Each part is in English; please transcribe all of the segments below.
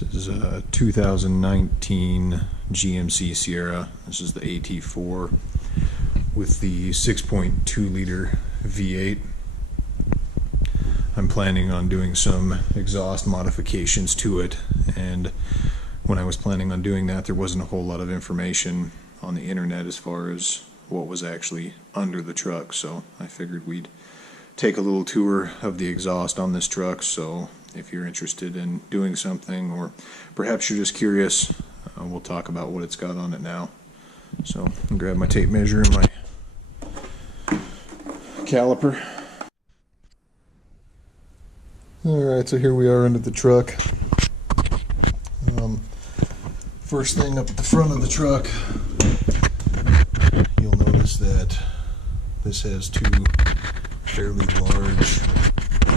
This is a 2019 GMC Sierra. This is the AT4 with the 6.2 liter V8. I'm planning on doing some exhaust modifications to it, and when I was planning on doing that, there wasn't a whole lot of information on the internet as far as what was actually under the truck, so I figured we'd take a little tour of the exhaust on this truck. So if you're interested in doing something, or perhaps you're just curious, we'll talk about what it's got on it now. So I'll grab my tape measure and my caliper. Alright, so here we are under the truck. First thing up at the front of the truck, you'll notice that this has two fairly large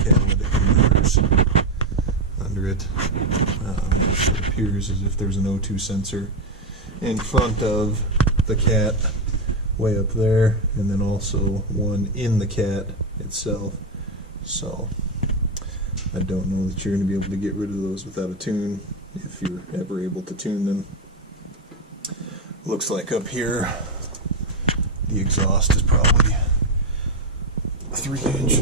catalytic converters under it. It appears as if there's an O2 sensor in front of the cat way up there, and then also one in the cat itself. So I don't know that you're going to be able to get rid of those without a tune, if you're ever able to tune them. Looks like up here the exhaust is probably 3-inch.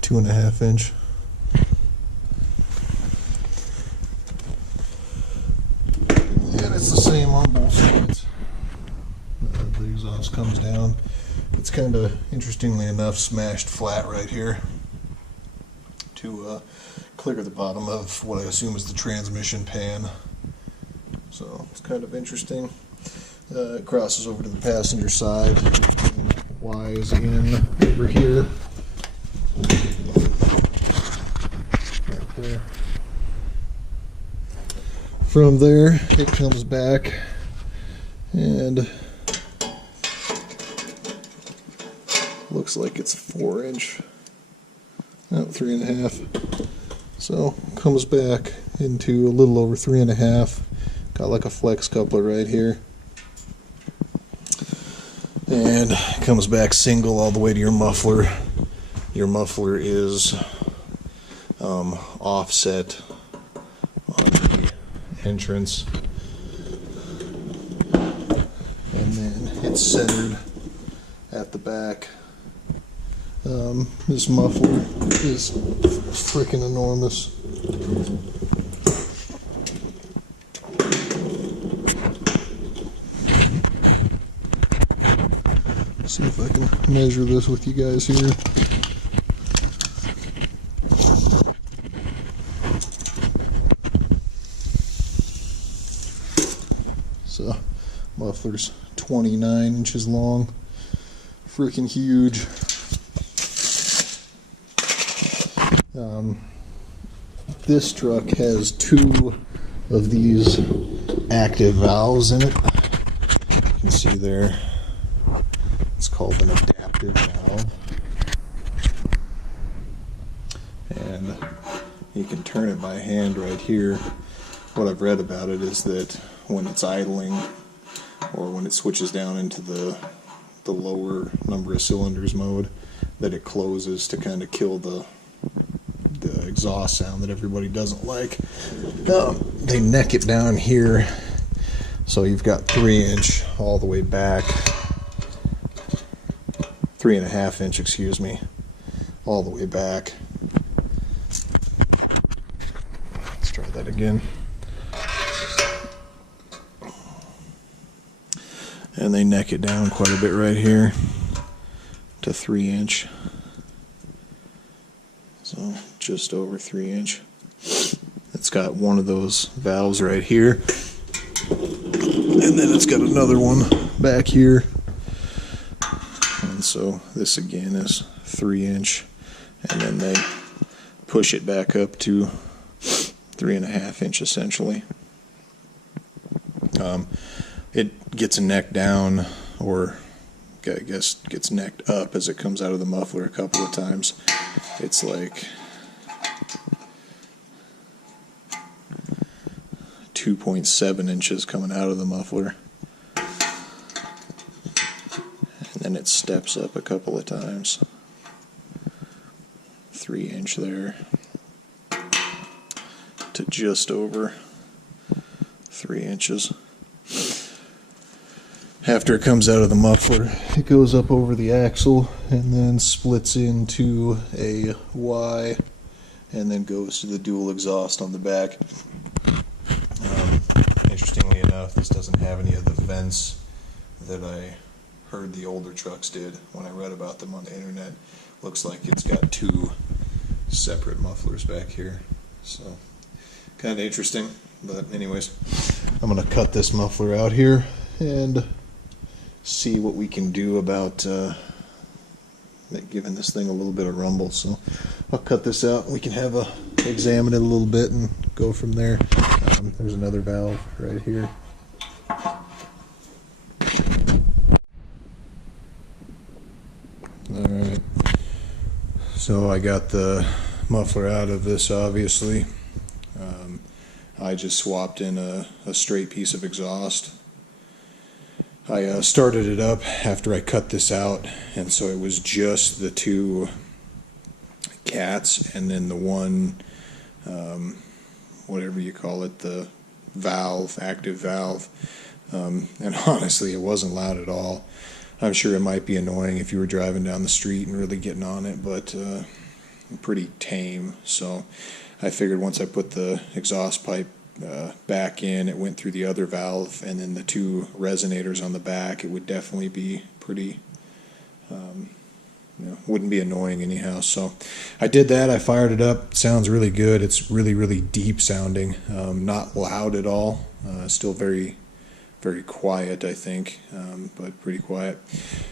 Two and a half inch. And it's the same on both sides. The exhaust comes down. It's kind of, interestingly enough, smashed flat right here to clear the bottom of what I assume is the transmission pan. So it's kind of interesting. It crosses over to the passenger side. Y is in over here. Right there. From there, it comes back and looks like it's 4-inch, about 3.5. So comes back into a little over 3.5. Got like a flex coupler right here, and comes back single all the way to your muffler. Your muffler is offset on the entrance, and then it's centered at the back. This muffler is freaking enormous. Let's see if I can measure this with you guys here. So, muffler's 29 inches long. Freaking huge. This truck has two of these active valves in it. You can see there, it's called an adaptive valve. And you can turn it by hand right here. What I've read about it is that when it's idling, or when it switches down into the lower number of cylinders mode, that it closes to kind of kill the exhaust sound that everybody doesn't like. They neck it down here, so you've got 3-inch all the way back, 3.5 inch, excuse me, all the way back. Let's try that again. And they neck it down quite a bit right here to 3-inch. So just over 3-inch. It's got one of those valves right here, and then it's got another one back here. And so this again is 3-inch, and then they push it back up to 3.5 inch essentially. It gets necked down, or I guess gets necked up as it comes out of the muffler a couple of times. It's like 2.7 inches coming out of the muffler. and then it steps up a couple of times. 3-inch there to just over 3 inches. After it comes out of the muffler, it goes up over the axle and then splits into a Y and then goes to the dual exhaust on the back. Interestingly enough, this doesn't have any of the vents that I heard the older trucks did when I read about them on the internet. Looks like it's got 2 separate mufflers back here, so kind of interesting. But anyways, I'm gonna cut this muffler out here and see what we can do about giving this thing a little bit of rumble. So I'll cut this out and we can have examine it a little bit and go from there. There's another valve right here. Alright, so I got the muffler out of this, obviously. I just swapped in a straight piece of exhaust. I started it up after I cut this out, and so it was just the 2 cats and then the one, whatever you call it, the valve, active valve. And honestly, it wasn't loud at all. I'm sure it might be annoying if you were driving down the street and really getting on it, but pretty tame. So I figured once I put the exhaust pipe back in, it went through the other valve and then the 2 resonators on the back, it would definitely be pretty, wouldn't be annoying anyhow. So I did that. I fired it up. It sounds really good. It's really, really deep sounding, not loud at all. Still very, very quiet, I think, but pretty quiet.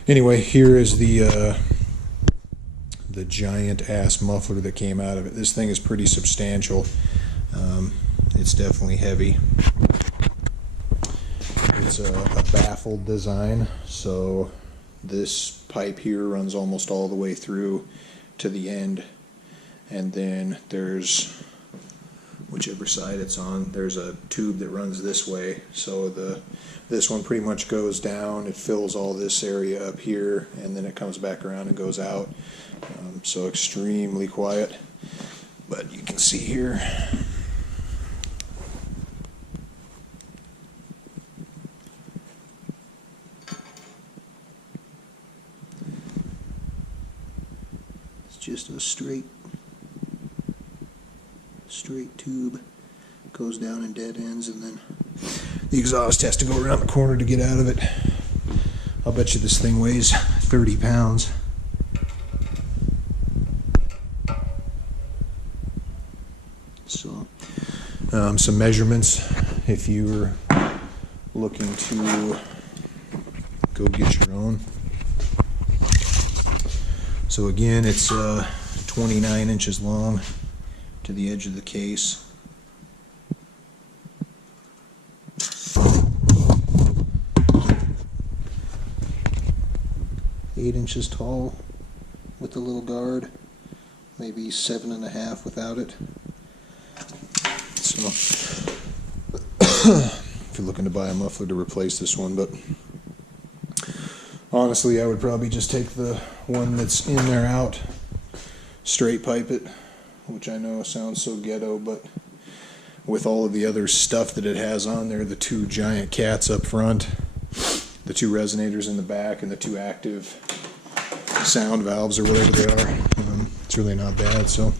Anyway, here is the giant ass muffler that came out of it. This thing is pretty substantial. It's definitely heavy. It's a baffled design, so this pipe here runs almost all the way through to the end, and then there's, whichever side it's on, there's a tube that runs this way. So this one pretty much goes down, it fills all this area up here, and then it comes back around and goes out. So extremely quiet, but you can see here, it's just a straight tube, goes down in dead ends, and then the exhaust has to go around the corner to get out of it. I'll bet you this thing weighs 30 pounds. So some measurements if you're looking to go get your own. So again, it's 29 inches long to the edge of the case. Eight inches tall with the little guard, maybe 7.5 without it. So if you're looking to buy a muffler to replace this one, but honestly I would probably just take the one that's in there out, straight pipe it, which I know sounds so ghetto, but with all of the other stuff that it has on there, the 2 giant cats up front, the 2 resonators in the back, and the 2 active sound valves or whatever they are, it's really not bad. So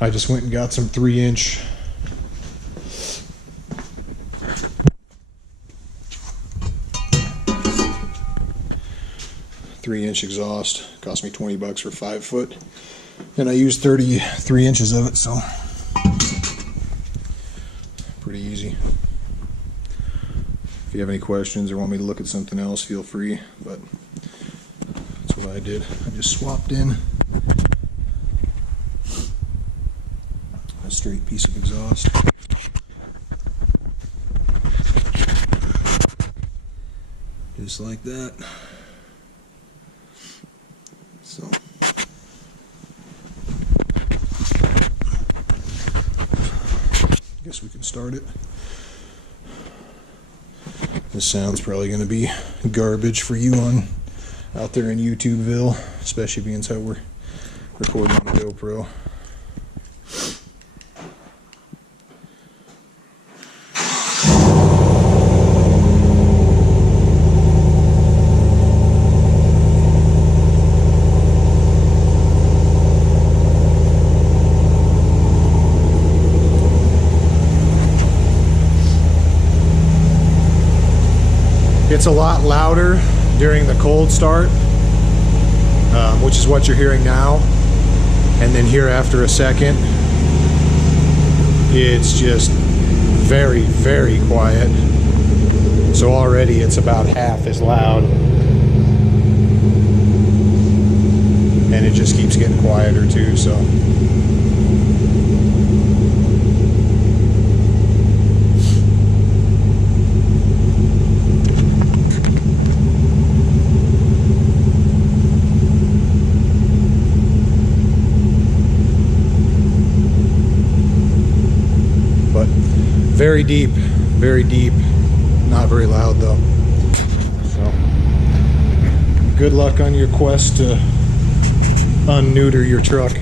I just went and got some 3-inch exhaust. Cost me $20 for 5 foot, and I used 33 inches of it, so pretty easy. If you have any questions or want me to look at something else, feel free, but that's what I did. I just swapped in a straight piece of exhaust. Just like that. So I guess we can start it. This sound's probably going to be garbage for you on out there in YouTubeville, especially being how we're recording on a GoPro. It's a lot louder during the cold start, which is what you're hearing now, and then here after a second it's just very, very quiet. So already it's about half as loud, and it just keeps getting quieter too. So very deep, not very loud though. So good luck on your quest to unneuter your truck.